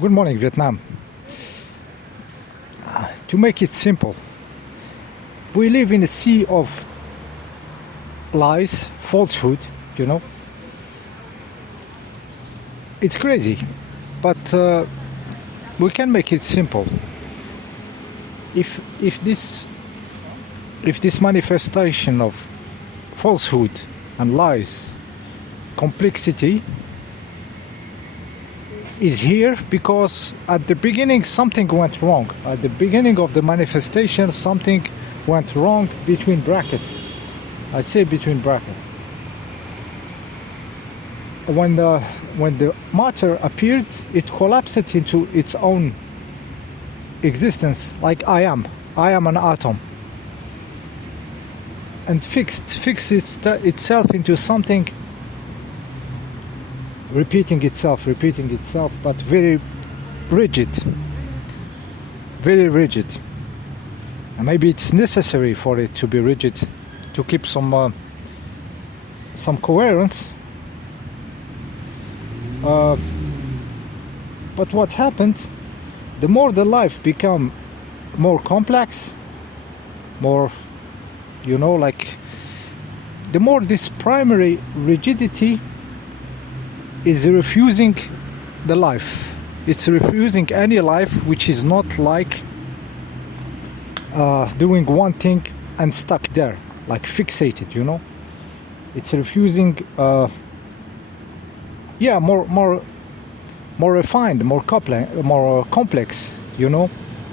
Good morning, Vietnam. To make it simple, we live in a sea of lies, falsehood, you know. It's crazy, but we can make it simple. If this manifestation of falsehood and lies, complexity, is here because at the beginning something went wrong. At the beginning of the manifestation something went wrong between brackets. I say between brackets. When the matter appeared, it collapsed into its own existence, like I am an atom, and fixed itself into something repeating itself, but very rigid. And maybe it's necessary for it to be rigid to keep some coherence. But what happened, the more the life become more complex, more, like, the more this primary rigidity is refusing the life. It's refusing any life which is not like doing one thing and stuck there, like fixated, It's refusing more refined, more complex,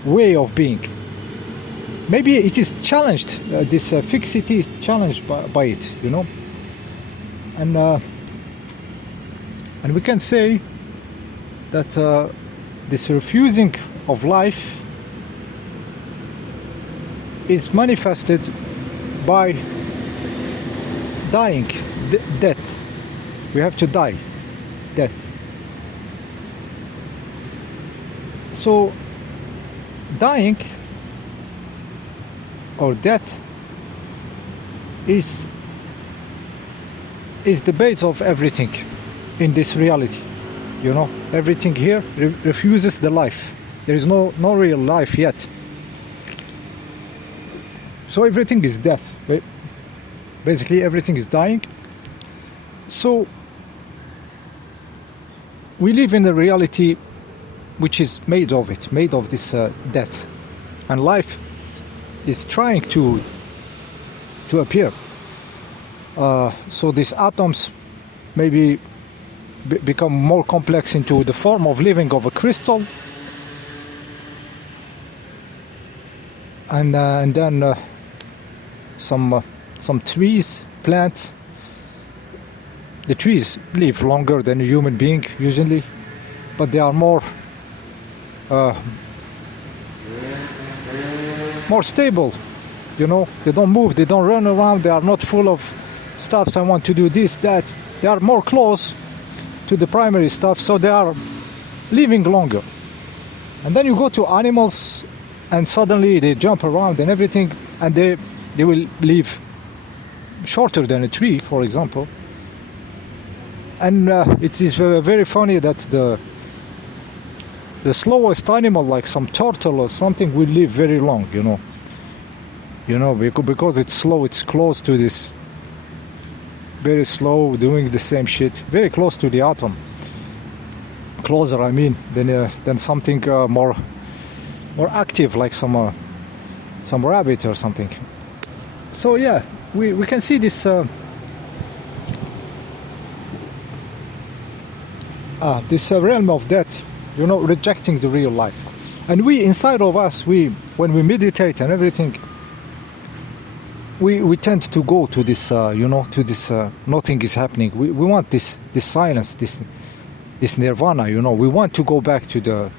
way of being. Maybe it is challenged, this fixity is challenged by it, And we can say that this refusing of life is manifested by dying, death. We have to die, death. So dying or death is the base of everything in this reality. Everything here refuses the life. There is no real life yet. So everything is death. Basically everything is dying. So we live in a reality which is made of this death, and life is trying to appear. So these atoms maybe become more complex into the form of living of a crystal, and then some trees, plants. The trees live longer than a human being usually, but they are more stable. They don't move, they don't run around, they are not full of stuff. I want to do this, that. They are more close to the primary stuff, so they are living longer. And then you go to animals and suddenly they jump around and everything, and they will live shorter than a tree, for example. And it is very funny that the slowest animal, like some turtle or something, will live very long, because it's slow, it's close to this, very slow, doing the same shit, very close to the atom. Closer, I mean, than something more active, like some rabbit or something. So yeah, we can see this this realm of death, rejecting the real life. And we, inside of us, when we meditate and everything, we tend to go to this, to this nothing is happening. We want this silence, this nirvana, We want to go back to the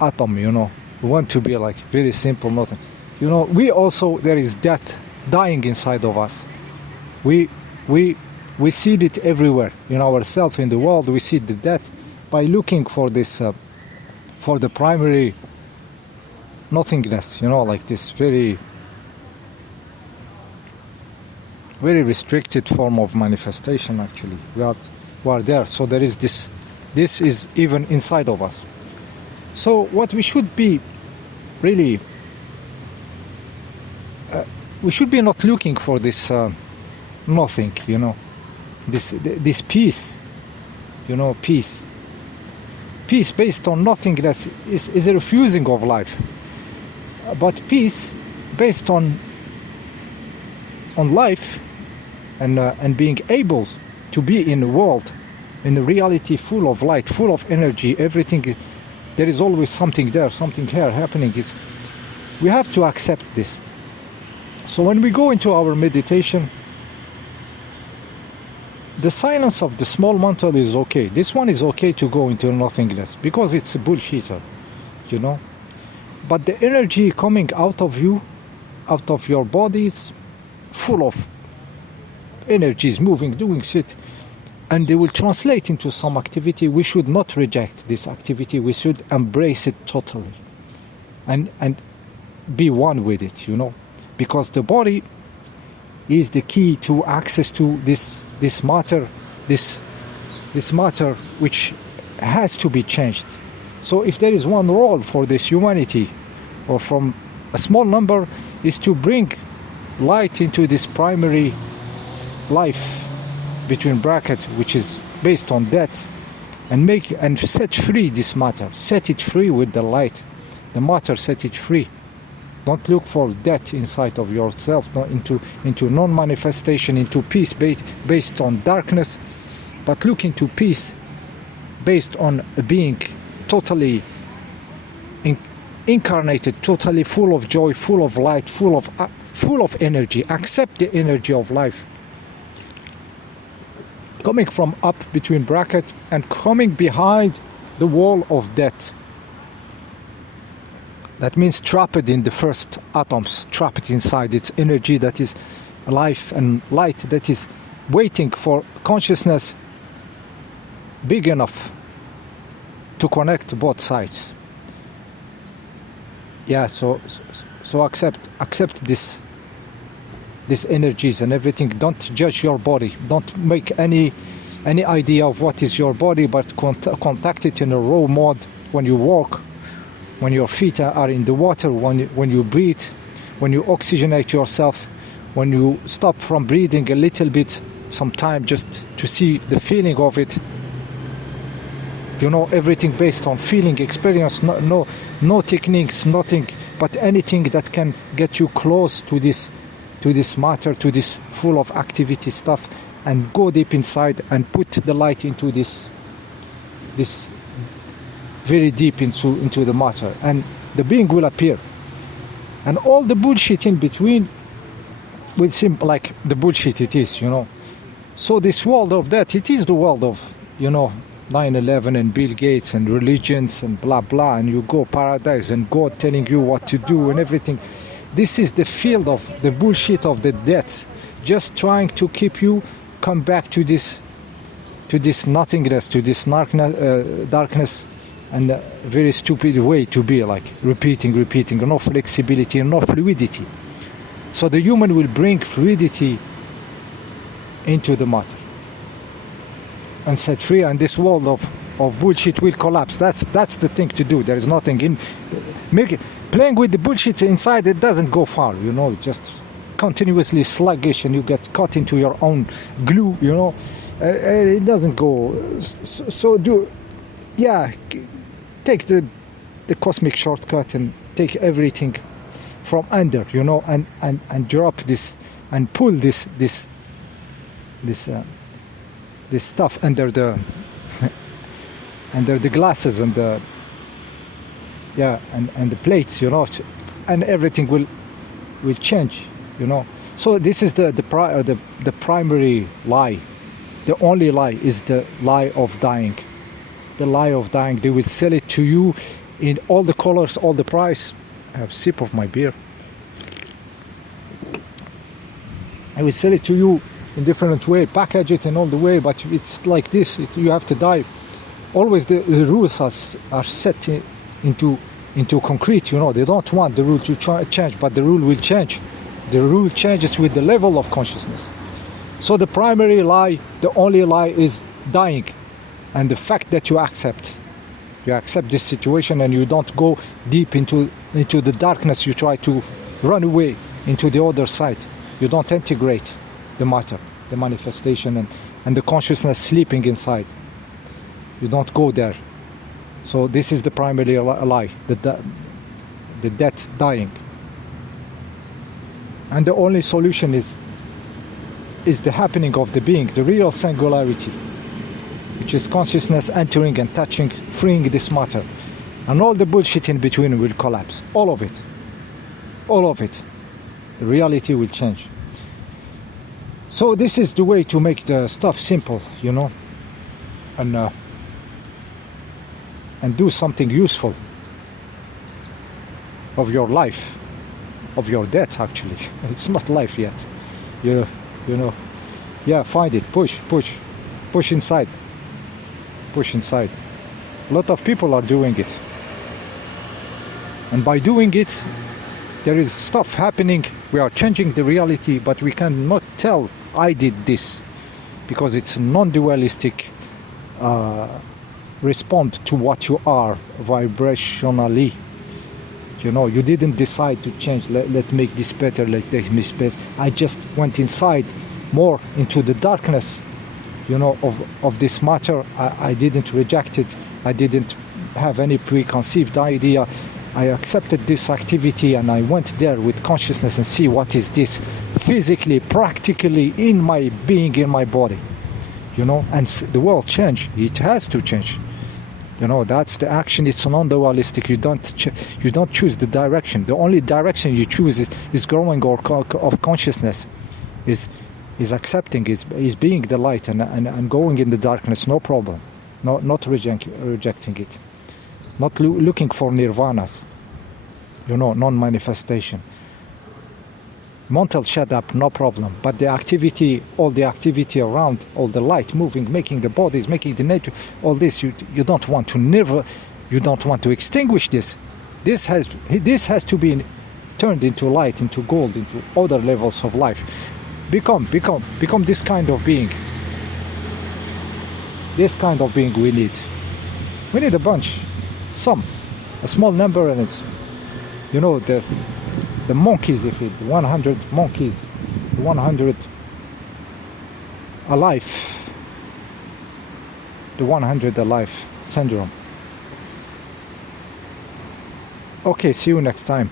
atom, We want to be like very simple, nothing. We also, there is death, dying inside of us. We see it everywhere in ourselves, in the world. We see the death by looking for this, for the primary nothingness, like this very restricted form of manifestation. Actually, we are there. So there is this is even inside of us. So what we should be really, we should be not looking for this nothing, you know, this peace, you know, peace based on nothingness is a refusing of life. But peace based on life and being able to be in a world, in a reality full of light, full of energy, everything, there is always something there, something here happening. We have to accept this. So when we go into our meditation, the silence of the small mantle is okay. This one is okay to go into nothingness because it's a bullshitter, you know. But the energy coming out of you, out of your body, is full of energies moving, doing shit, and they will translate into some activity. We should not reject this activity. We should embrace it totally and be one with it, you know, because the body is the key to access to this matter, this matter which has to be changed. So if there is one role for this humanity, or from a small number, is to bring light into this primary life between brackets, which is based on death, and set free this matter, set it free with the light, the matter, set it free. Don't look for death inside of yourself, not into non-manifestation, into peace based on darkness, but look into peace based on being totally incarnated, totally full of joy, full of light, full of energy. Accept the energy of life coming from up between brackets and coming behind the wall of death. That means trapped in the first atoms, trapped inside its energy that is life and light, that is waiting for consciousness big enough to connect both sides. Yeah, so accept this energies and everything. Don't judge your body. Don't make any idea of what is your body, but contact it in a raw mode when you walk, when your feet are in the water, when you breathe, when you oxygenate yourself, when you stop from breathing a little bit, some time just to see the feeling of it. You know, everything based on feeling, experience, no techniques, nothing, but anything that can get you close to this matter, to this full of activity stuff, and go deep inside and put the light into this very deep into the matter, and the being will appear, and all the bullshit in between will seem like the bullshit it is, you know. So this world of that, it is the world of, you know, 9/11 and Bill Gates and religions and blah blah, and you go paradise and God telling you what to do and everything. This is the field of the bullshit of the death, just trying to keep you come back to this nothingness, to this darkness, and a very stupid way to be, like repeating, no flexibility, no fluidity. So the human will bring fluidity into the matter and set free, and this world of bullshit will collapse. That's the thing to do. There is nothing in playing with the bullshit inside. It doesn't go far, you know. Just continuously sluggish, and you get caught into your own glue, you know. It doesn't go. So take the cosmic shortcut and take everything from under, you know, and drop this and pull this stuff under the glasses and the and the plates, you know, and everything will change, you know. So this is the primary lie. The only lie is the lie of dying. The lie of dying. They will sell it to you in all the colors, all the price. I have a sip of my beer. I will sell it to you in different way, package it in all the way, but it's like this. You have to die. Always the rules are set into concrete, you know. They don't want the rule to change, but the rule will change. The rule changes with the level of consciousness. So the primary lie, the only lie, is dying, and the fact that you accept You accept this situation and you don't go deep into the darkness. You try to run away into the other side. You don't integrate the matter, the manifestation, and the consciousness sleeping inside. You don't go there. So this is the primary lie, the death, dying. And the only solution is the happening of the being, the real singularity, which is consciousness entering and touching, freeing this matter. And all the bullshit in between will collapse. All of it. All of it. The reality will change. So this is the way to make the stuff simple, you know, and do something useful of your life, of your death actually. It's not life yet. You know, yeah, find it, push inside. Push inside. A lot of people are doing it. And by doing it, there is stuff happening. We are changing the reality, but we cannot tell I did this, because it's non-dualistic respond to what you are vibrationally. You know, you didn't decide to change, let make this better, let make this better. I just went inside, more into the darkness, you know, of this matter. I didn't reject it. I didn't have any preconceived idea. I accepted this activity and I went there with consciousness and see what is this physically, practically in my being, in my body, you know. And the world changed. It has to change. You know, that's the action. It's non-dualistic. You don't choose the direction. The only direction you choose is growing of consciousness, is accepting, is being the light and going in the darkness. No problem. Not rejecting it. Not looking for nirvanas. You know, non-manifestation. Mental shut up, no problem. But the activity, all the activity around, all the light moving, making the bodies, making the nature, all this, you don't want to you don't want to extinguish this. This has to be turned into light, into gold, into other levels of life. Become this kind of being. This kind of being we need. We need a bunch, a small number, and it's, you know, the monkeys, if it 100 monkeys, 100 alive, the 100 alive syndrome. Okay, see you next time.